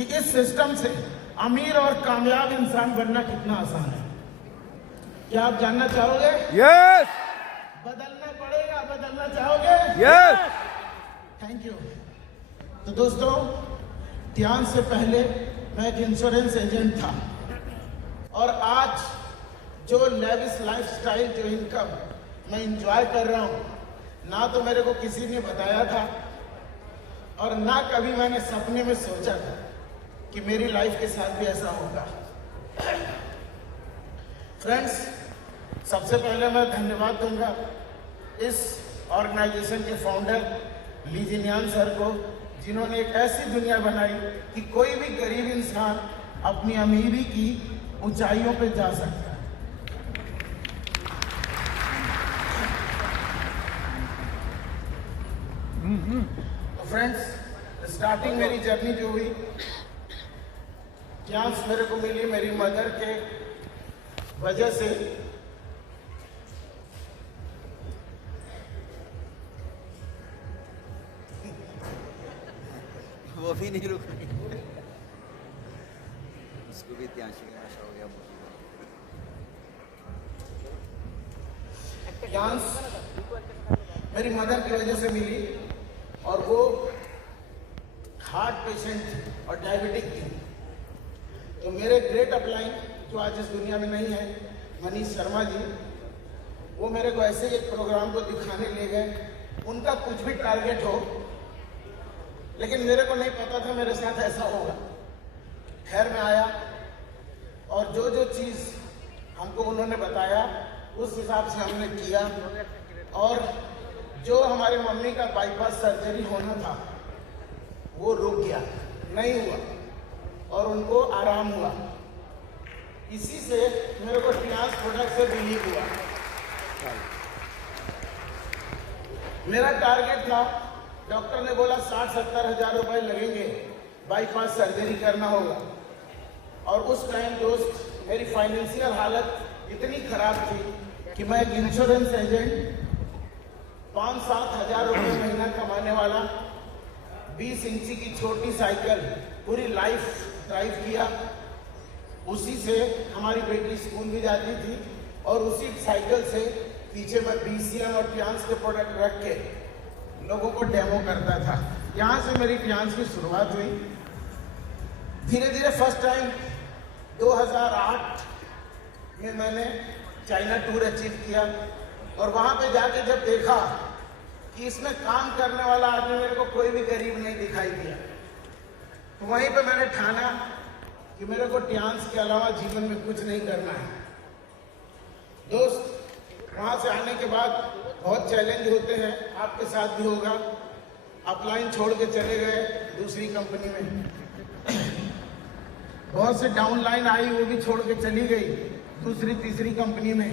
कि इस सिस्टम से अमीर और कामयाब इंसान बनना कितना आसान है। क्या आप जानना चाहोगे? यस। बदलना पड़ेगा, बदलना चाहोगे? यस। Thank you. तो दोस्तों, ध्यान से पहले मैं एक इंश्योरेंस एजेंट था और आज जो लेविस लाइफस्टाइल, जो इनकम मैं इंजॉय कर रहा हूं, ना तो मेरे को किसी ने बताया था और ना कभी मैंने सपने में सोचा था कि मेरी लाइफ के साथ भी ऐसा होगा। फ्रेंड्स, सबसे पहले मैं धन्यवाद दूंगा इस ऑर्गेनाइजेशन के फाउंडर ली जिनयान सर को, जिन्होंने एक ऐसी दुनिया बनाई कि कोई भी गरीब इंसान अपनी अमीरी की ऊंचाइयों पे जा सकता है। तो फ्रेंड्स, स्टार्टिंग मेरी जर्नी जो हुई, चांस मेरे को मिली मेरी मदर के वजह से। वो भी नहीं रुक रही, उसको भी त्याशी का नशा हो गया। चांस मेरी मदर की वजह से मिली और वो हार्ट पेशेंट और डायबिटिक थी। तो मेरे ग्रेट अपलाइन, जो आज इस दुनिया में नहीं है, मनीष शर्मा जी, वो मेरे को ऐसे एक प्रोग्राम को दिखाने ले गए। उनका कुछ भी टारगेट हो, लेकिन मेरे को नहीं पता था मेरे साथ ऐसा होगा। खैर, मैं आया और जो जो चीज़ हमको उन्होंने बताया उस हिसाब से हमने किया और जो हमारे मम्मी का बाईपास सर्जरी होना था वो रुक गया, नहीं हुआ और उनको आराम हुआ। इसी से मेरे को टियास प्रोडक्ट से रिलीफ हुआ। मेरा टारगेट था, डॉक्टर ने बोला 60-70 हज़ार रुपए लगेंगे, बाईपास सर्जरी करना होगा। और उस टाइम दोस्त, मेरी फाइनेंशियल हालत इतनी खराब थी कि मैं एक इंश्योरेंस एजेंट, 5-7 हज़ार रुपये महीना कमाने वाला, 20 इंची की छोटी साइकिल पूरी लाइफ ड्राइव किया। उसी से हमारी बेटी स्कूल भी जाती थी और उसी साइकिल से पीछे मैं BCN और टियान्स के प्रोडक्ट रख के लोगों को डेमो करता था। यहाँ से मेरी टियान्स की शुरुआत हुई। धीरे धीरे फर्स्ट टाइम 2008 में मैंने चाइना टूर अचीव किया और वहाँ पे जाके जब देखा कि इसमें काम करने वाला आदमी मेरे को कोई भी गरीब नहीं दिखाई दिया, तो वहीं पे मैंने ठाना कि मेरे को टियान्स के अलावा जीवन में कुछ नहीं करना है। दोस्त, वहाँ से आने के बाद बहुत चैलेंज होते हैं, आपके साथ भी होगा। अपलाइन छोड़ के चले गए दूसरी कंपनी में, बहुत से डाउनलाइन आई, वो भी छोड़ के चली गई दूसरी तीसरी कंपनी में।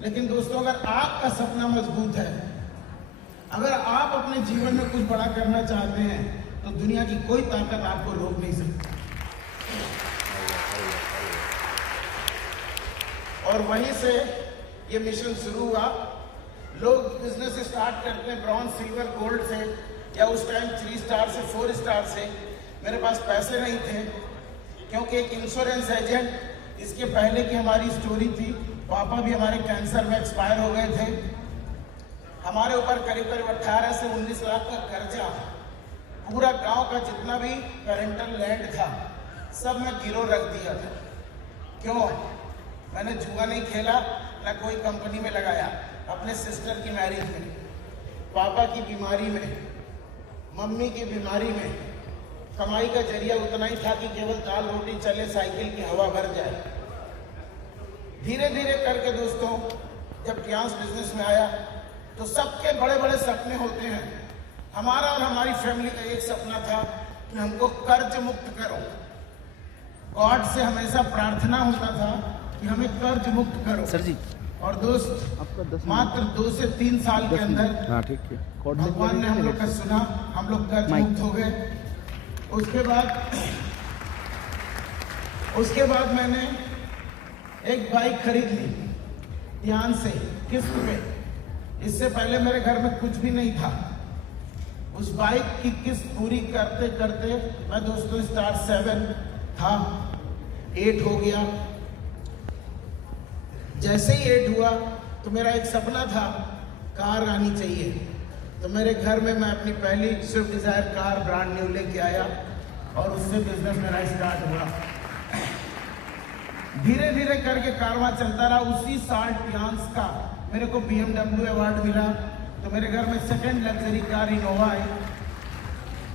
लेकिन दोस्तों, अगर आपका सपना मजबूत है, अगर आप अपने जीवन में कुछ बड़ा करना चाहते हैं, तो दुनिया की कोई ताकत आपको रोक नहीं सकती। और वहीं से ये मिशन शुरू हुआ। लोग बिजनेस स्टार्ट करते हैं ब्रॉन्ज, सिल्वर, गोल्ड से, या उस टाइम 3 स्टार से, 4 स्टार से। मेरे पास पैसे नहीं थे, क्योंकि एक इंश्योरेंस एजेंट, इसके पहले की हमारी स्टोरी थी, पापा भी हमारे कैंसर में एक्सपायर हो गए थे। हमारे ऊपर करीब 18 से 19 लाख का कर्जा, पूरा गांव का जितना भी पेरेंटल लैंड था सब मैं गिरो रख दिया था। क्यों? मैंने जुआ नहीं खेला, ना कोई कंपनी में लगाया। अपने सिस्टर की मैरिज में, पापा की बीमारी में, मम्मी की बीमारी में, कमाई का जरिया उतना ही था कि केवल दाल रोटी चले, साइकिल की हवा भर जाए। धीरे धीरे करके दोस्तों, जब टियान्स बिजनेस में आया तो सबके बड़े बड़े सपने होते हैं। हमारा और हमारी फैमिली का एक सपना था कि हमको कर्ज मुक्त करो। गॉड से हमेशा प्रार्थना होता था कि हमें कर्ज मुक्त करो। सर जी, और दोस्त, मात्र 2 से 3 साल के अंदर ठीक है, भगवान ने हम लोग का सुना, हम लोग कर्ज मुक्त हो गए। उसके बाद मैंने एक बाइक खरीद ली ध्यान से, किस्त पे। इससे पहले मेरे घर में कुछ भी नहीं था। उस बाइक की किस्त पूरी करते करते मैं दोस्तों स्टार 7 था, 8 हो गया। जैसे ही 8 हुआ तो मेरा एक सपना था कार आनी चाहिए, तो मेरे घर में मैं अपनी पहली Swift Dzire car brand new लेके आया और उससे बिजनेस मेरा स्टार्ट हुआ। धीरे धीरे करके कारवां चलता रहा। उसी साल टियान्स का मेरे को BMW अवार्ड मिला, तो मेरे घर में सेकंड लग्जरी कार इनोवा आई।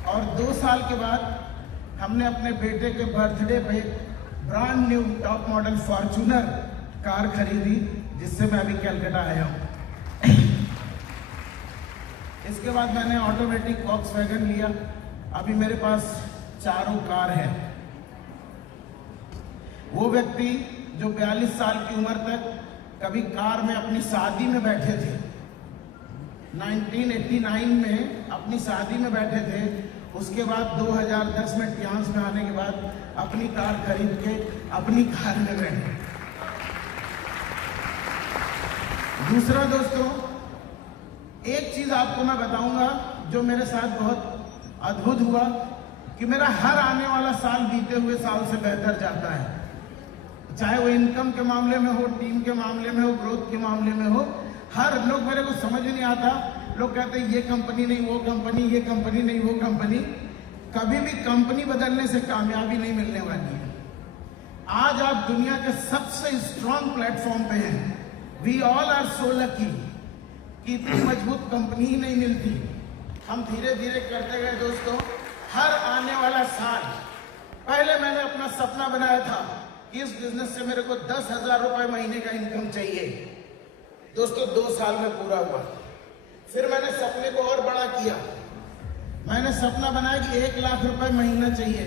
और 2 साल के बाद हमने अपने बेटे के बर्थडे पे brand new top model Fortuner car खरीदी, जिससे मैं अभी कलकत्ता आया हूँ। इसके बाद मैंने ऑटोमेटिक वॉक्सवैगन लिया। अभी मेरे पास 4 कार है। वो व्यक्ति जो 42 साल की उम्र तक कभी कार में अपनी शादी में बैठे थे, 1989 में अपनी शादी में बैठे थे, उसके बाद 2010 में टियान्स में आने के बाद अपनी कार खरीद के अपनी कार में बैठे। दूसरा दोस्तों, एक चीज आपको मैं बताऊंगा जो मेरे साथ बहुत अद्भुत हुआ कि मेरा हर आने वाला साल बीते हुए साल से बेहतर जाता है। चाहे वो इनकम के मामले में हो, टीम के मामले में हो, ग्रोथ के मामले में हो। हर लोग मेरे को समझ नहीं आता, लोग कहते हैं ये कंपनी नहीं वो कंपनी, ये कंपनी नहीं वो कंपनी। कभी भी कंपनी बदलने से कामयाबी नहीं मिलने वाली है। आज आप दुनिया के सबसे स्ट्रॉन्ग प्लेटफॉर्म पे हैं। We all are so lucky कि इतनी मजबूत कंपनी ही नहीं मिलती। हम धीरे धीरे करते गए दोस्तों। हर आने वाला साल, पहले मैंने अपना सपना बनाया था कि इस बिजनेस से मेरे को 10,000 रुपए महीने का इनकम चाहिए। दोस्तों 2 साल में पूरा हुआ। फिर मैंने सपने को और बड़ा किया। मैंने सपना बनाया कि 1 लाख रुपए महीना चाहिए।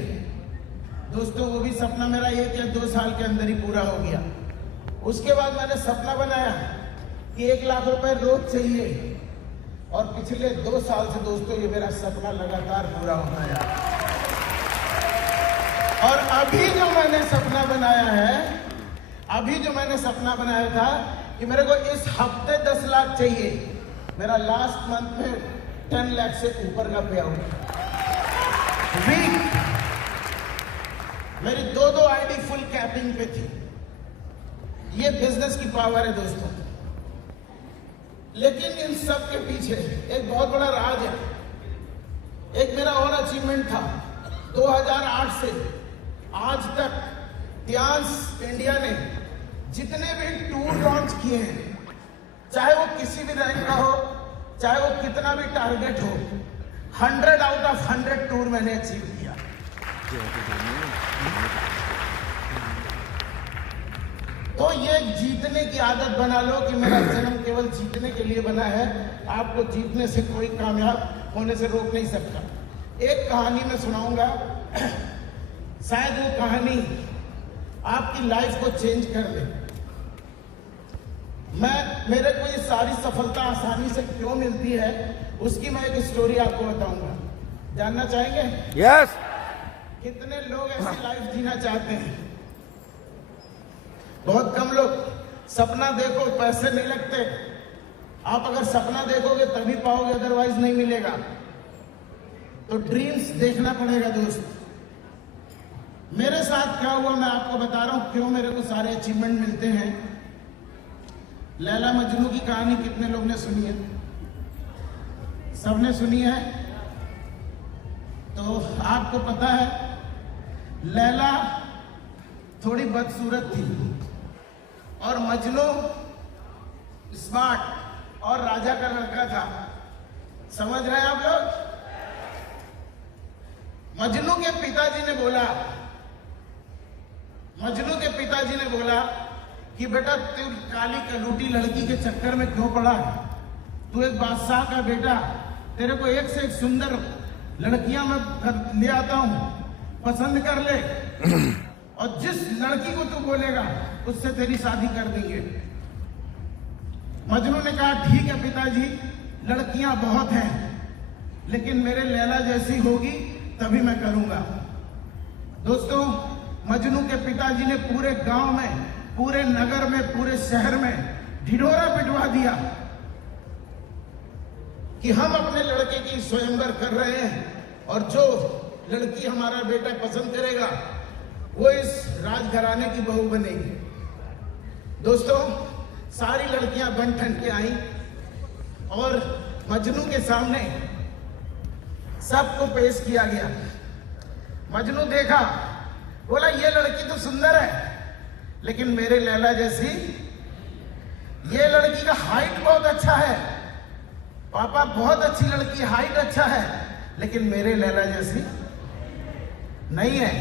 दोस्तों वो भी सपना मेरा 1 या 2 साल के अंदर ही पूरा हो गया। उसके बाद मैंने सपना बनाया कि 1 लाख रुपए रोज चाहिए, और पिछले 2 साल से दोस्तों ये मेरा सपना लगातार पूरा होता है। और अभी जो मैंने सपना बनाया है, अभी जो मैंने सपना बनाया था कि मेरे को इस हफ्ते 10 लाख चाहिए, मेरा लास्ट मंथ में 10 लाख से ऊपर का पे आउट। वीक मेरी 2 आईडी फुल कैपिंग पे थी। ये बिजनेस की पावर है दोस्तों। लेकिन इन सब के पीछे एक बहुत बड़ा राज है। एक मेरा और अचीवमेंट था। 2008 से आज तक टियान्स इंडिया ने जितने भी टूर लॉन्च किए हैं, चाहे वो किसी भी रैंक का हो, चाहे वो कितना भी टारगेट हो, 100 आउट ऑफ 100 टूर मैंने अचीव किया। तो ये जीतने की आदत बना लो कि मेरा जन्म केवल जीतने के लिए बना है। आपको जीतने से कोई कामयाब होने से रोक नहीं सकता। एक कहानी मैं सुनाऊंगा, शायद वो कहानी आपकी लाइफ को चेंज कर दे। मेरे को ये सारी सफलता आसानी से क्यों मिलती है, उसकी मैं एक स्टोरी आपको बताऊंगा। जानना चाहेंगे? यस। कितने लोग ऐसी लाइफ जीना चाहते हैं? बहुत कम लोग। सपना देखो, पैसे नहीं लगते। आप अगर सपना देखोगे तभी पाओगे, अदरवाइज नहीं मिलेगा। तो ड्रीम्स देखना पड़ेगा दोस्त। मेरे साथ क्या हुआ मैं आपको बता रहा हूं, क्यों मेरे को सारे अचीवमेंट मिलते हैं। लैला मजनू की कहानी कितने लोग ने सुनी है? सबने सुनी है। तो आपको पता है लैला थोड़ी बदसूरत थी और मजनू स्मार्ट और राजा का लड़का था। समझ रहे हैं आप लोग? मजनू के पिताजी ने बोला कि बेटा तू काली कलूटी लड़की के चक्कर में क्यों पड़ा? तू एक बादशाह का बेटा, तेरे को एक से एक सुंदर लड़कियां मैं ले आता हूं, पसंद कर ले और जिस लड़की को तू बोलेगा उससे तेरी शादी कर देंगे। मजनू ने कहा ठीक है पिताजी, लड़कियां बहुत हैं, लेकिन मेरे लैला जैसी होगी तभी मैं करूंगा। दोस्तों मजनू के पिताजी ने पूरे गांव में, पूरे नगर में, पूरे शहर में ढिढोरा पिटवा दिया कि हम अपने लड़के की स्वयंवर कर रहे हैं और जो लड़की हमारा बेटा पसंद करेगा वो इस राजघराने की बहू बनेगी। दोस्तों, सारी लड़कियां बन ठन के आई और मजनू के सामने सबको पेश किया गया। मजनू देखा, बोला ये लड़की तो सुंदर है, लेकिन मेरे लैला जैसी, ये लड़की का हाइट बहुत अच्छा है, पापा बहुत अच्छी लड़की, हाइट अच्छा है, लेकिन मेरे लैला जैसी नहीं है।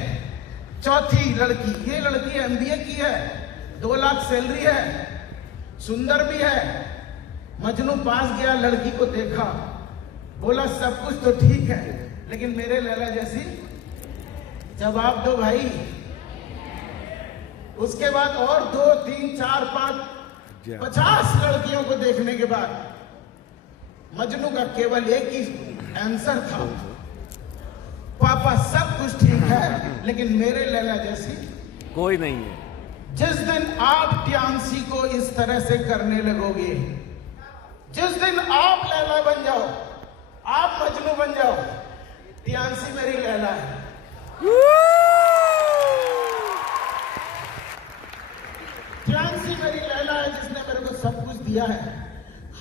चौथी लड़की, ये लड़की MBA की है, 2 लाख सैलरी है, सुंदर भी है। मजनू पास गया, लड़की को देखा, बोला सब कुछ तो ठीक है, लेकिन मेरे लैला जैसी, जवाब दो भाई। उसके बाद और 2, 3, 4, 5, 50 लड़कियों को देखने के बाद मजनू का केवल एक ही आंसर था, पापा सब कुछ ठीक है, लेकिन मेरे लैला जैसी कोई नहीं है। जिस दिन आप टियांसी को इस तरह से करने लगोगे, जिस दिन आप लैला बन जाओ, आप मजनू बन जाओ, टियांसी मेरी लैला है। टियांसी मेरी लैला है जिसने मेरे को सब कुछ दिया है।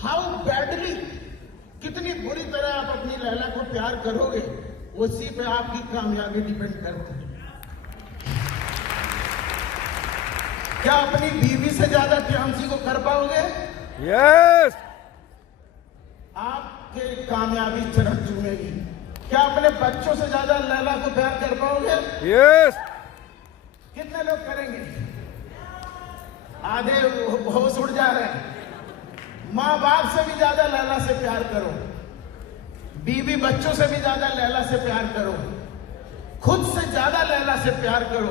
हाउ बैडली, कितनी बुरी तरह आप अपनी लैला को प्यार करोगे, उसी पे आपकी कामयाबी डिपेंड करती है। क्या अपनी बीवी से ज्यादा टियांसी को कर पाओगे? यस। आपके कामयाबी चरम चूमेगी। क्या अपने बच्चों से ज्यादा लैला को प्यार कर पाओगे? यस। कितने लोग करेंगे? आधे होश उड़ जा रहे हैं। माँ बाप से भी ज्यादा लैला से प्यार करो, बीवी बच्चों से भी ज्यादा लैला से प्यार करो, खुद से ज्यादा लैला से प्यार करो।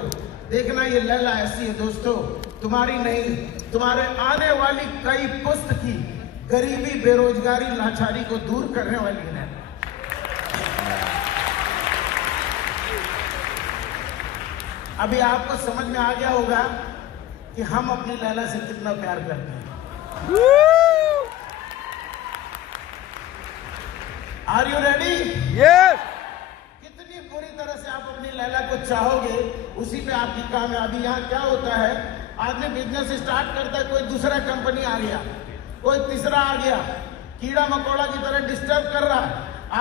देखना ये लैला ऐसी है दोस्तों, तुम्हारी नहीं, तुम्हारे आने वाली कई पुश्त की गरीबी, बेरोजगारी, लाचारी को दूर करने वाली है। अभी आपको समझ में आ गया होगा कि हम अपनी लैला से कितना प्यार करते हैं। Are you ready? यस। कितनी बुरी तरह से आप अपनी लैला को चाहोगे, उसी पे आपकी कामयाबी। यहाँ क्या होता है, आदमी बिजनेस स्टार्ट करता है, कोई दूसरा कंपनी आ गया, कोई तीसरा आ गया, कीड़ा मकोड़ा की तरह डिस्टर्ब कर रहा है।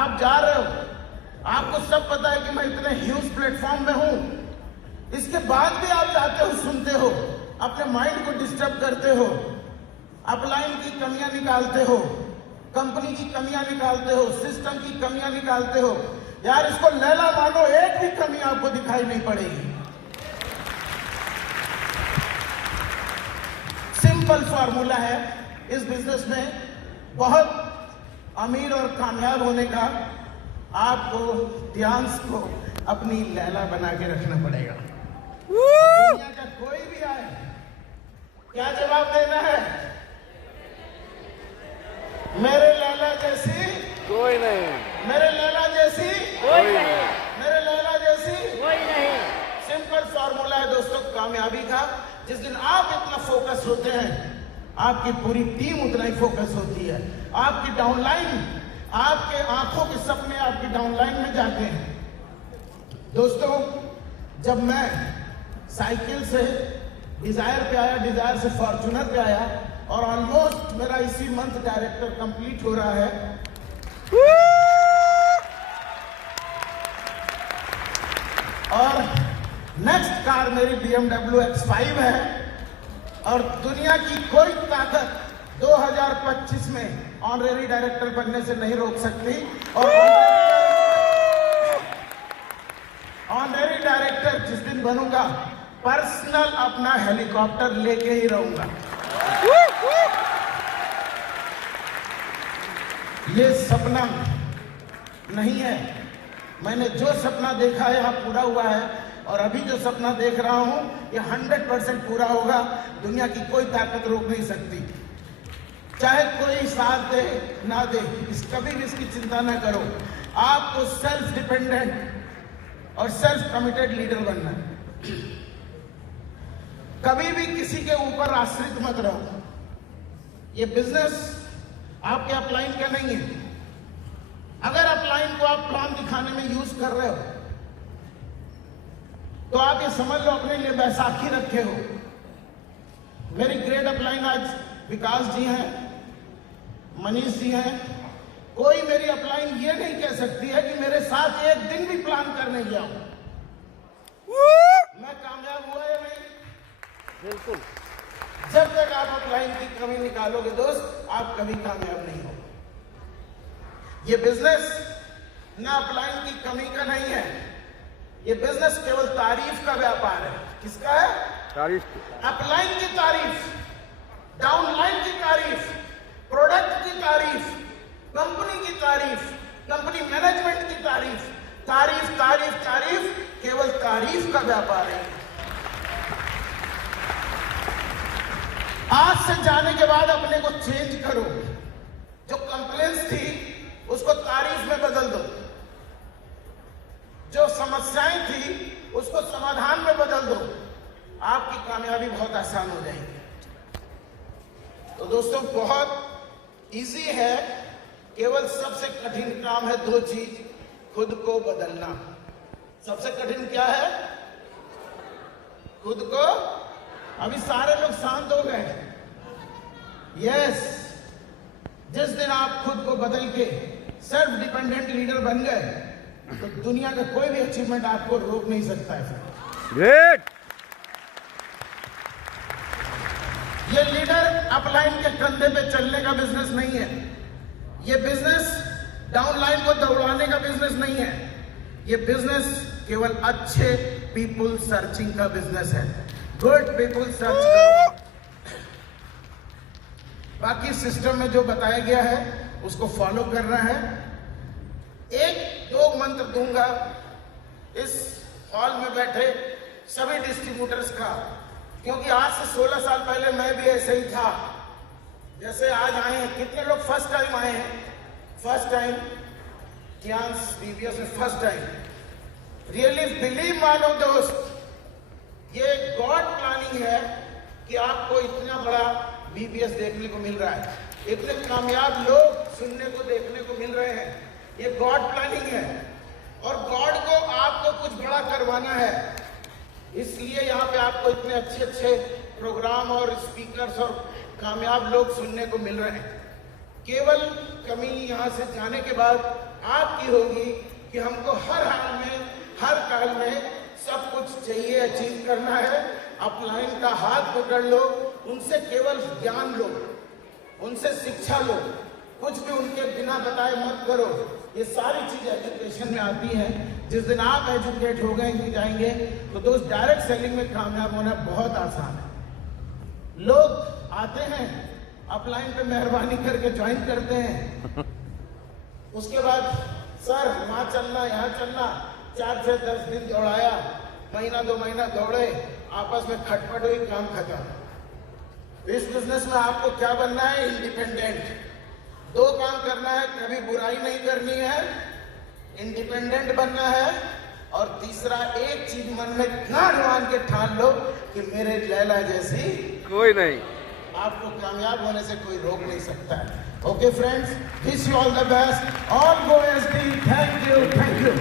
आप जा रहे हो, आपको सब पता है कि मैं इतने ह्यूज प्लेटफॉर्म में हूं, इसके बाद भी आप जाते हो, सुनते हो, अपने माइंड को डिस्टर्ब करते हो, अपलाइन की कमियां निकालते हो, कंपनी की कमियां निकालते हो, सिस्टम की कमियां निकालते हो। यार इसको लैला मानो, एक भी कमी आपको दिखाई नहीं पड़ेगी। सिंपल फॉर्मूला है इस बिजनेस में बहुत अमीर और कामयाब होने का। आपको ध्यान को अपनी लैला बना के रखना पड़ेगा। दुनिया का कोई भी आए, क्या जवाब देना है? मेरे लैला जैसी कोई नहीं, मेरे लैला जैसी कोई नहीं, मेरे लैला जैसी कोई नहीं। सिंपल फॉर्मूला है दोस्तों कामयाबी का। जिस दिन आप इतना फोकस होते हैं, आपकी पूरी टीम उतना ही फोकस होती है। आपकी डाउनलाइन, आपके आंखों के सपने आपकी डाउनलाइन में जाते हैं। दोस्तों, जब मैं साइकिल से डिजायर पे आया, डिजायर से फॉर्च्यूनर पे आया, और ऑलमोस्ट मेरा इसी मंथ डायरेक्टर कंप्लीट हो रहा है। और नेक्स्ट कार मेरी BMW X5 है, और दुनिया की कोई ताकत 2025 में ऑनरेरी डायरेक्टर बनने से नहीं रोक सकती। और ऑनरेरी डायरेक्टर जिस दिन बनूंगा, पर्सनल अपना हेलीकॉप्टर लेके ही रहूंगा। ये सपना नहीं है, मैंने जो सपना देखा है यहाँ पूरा हुआ है, और अभी जो सपना देख रहा हूं ये 100% पूरा होगा। दुनिया की कोई ताकत रोक नहीं सकती, चाहे कोई साथ दे ना दे, कभी भी इसकी चिंता ना करो। आपको सेल्फ डिपेंडेंट और सेल्फ कमिटेड लीडर बनना है। कभी भी किसी के ऊपर आश्रित मत रहो। ये बिजनेस आपके अपलाइन का नहीं है, अगर अपलाइन को आप प्लान दिखाने में यूज कर रहे हो तो आप ये समझ लो अपने लिए बैसाखी रखे हो। मेरी ग्रेट अपलाइन आज विकास जी हैं, मनीष जी हैं। कोई मेरी अपलाइन ये नहीं कह सकती है कि मेरे साथ एक दिन भी प्लान करने गया हूं, मैं कामयाब हुआ या नहीं। बिल्कुल। जब तक आप अपलाइन की कमी निकालोगे दोस्त, आप कभी कामयाब नहीं हो। ये बिजनेस ना अपलाइन की कमी का नहीं है, ये बिजनेस केवल तारीफ का व्यापार है। किसका है? तारीफ की। अपलाइन की तारीफ, डाउनलाइन की तारीफ, प्रोडक्ट की तारीफ, कंपनी की तारीफ, कंपनी मैनेजमेंट की तारीफ, तारीफ तारीफ तारीफ, केवल तारीफ का व्यापार है। आज से जाने के बाद अपने को चेंज करो। जो कंप्लेंट्स थी उसको तारीफ में बदल दो, जो समस्याएं थी उसको समाधान में बदल दो। आपकी कामयाबी बहुत आसान हो जाएगी। तो दोस्तों बहुत इजी है, केवल सबसे कठिन काम है दो चीज, खुद को बदलना। सबसे कठिन क्या है? खुद को। अभी सारे लोग शांत हो गए। यस, जिस दिन आप खुद को बदल के सेल्फ डिपेंडेंट लीडर बन गए तो दुनिया का कोई भी अचीवमेंट आपको रोक नहीं सकता है। ग्रेट। ये लीडर अपलाइन के कंधे पे चलने का बिजनेस नहीं है। ये बिजनेस डाउनलाइन को दौड़ाने का बिजनेस नहीं है। ये बिजनेस केवल अच्छे पीपुल सर्चिंग का बिजनेस है। गुड पीपुल सर्च करो। बाकी सिस्टम में जो बताया गया है उसको फॉलो करना है। एक दो मंत्र दूंगा इस हॉल में बैठे सभी डिस्ट्रीब्यूटर्स का, क्योंकि आज से 16 साल पहले मैं भी ऐसे ही था जैसे आज आए हैं। कितने लोग फर्स्ट टाइम आए हैं? फर्स्ट टाइम क्यांस बीबीएस में फर्स्ट टाइम। रियली बिलीव मानो दोस्त, ये गॉड प्लानिंग है कि आपको इतना बड़ा बीबीएस देखने को मिल रहा है, इतने कामयाब लोग सुनने को देखने को मिल रहे हैं। ये गॉड प्लानिंग है और गॉड को आपको कुछ बड़ा करवाना है, इसलिए यहाँ पे आपको इतने अच्छे अच्छे प्रोग्राम और स्पीकर्स और कामयाब लोग सुनने को मिल रहे हैं। केवल कमी यहाँ से जाने के बाद आपकी होगी कि हमको हर हाल में हर काल में सब कुछ चाहिए, अचीव करना है। अपलाइन का हाथ पकड़ लो, उनसे केवल ज्ञान लो, उनसे शिक्षा लो, कुछ भी उनके बिना बताए मत करो। ये सारी चीजें एजुकेशन में आती हैं। जिस दिन आप एजुकेट हो गए जाएंगे तो दोस्त डायरेक्ट सेलिंग में कामयाब होना बहुत आसान है। लोग आते हैं अपलाइन पे मेहरबानी करके ज्वाइन करते हैं, उसके बाद सर वहां चलना यहाँ चलना, 4 से 10 दिन दौड़ाया, महीना 2 महीना दौड़े, आपस में खटपट हुई, काम खत्म। इस बिजनेस में आपको क्या बनना है? इंडिपेंडेंट। 2 काम करना है, कभी बुराई नहीं करनी है, इंडिपेंडेंट बनना है, और तीसरा एक चीज मन में गांठ बांध के ठान लो कि मेरे लैला जैसी कोई नहीं। आपको कामयाब होने से कोई रोक नहीं सकता है। Okay friends, wish you all the best, all go SD. Thank you, thank you.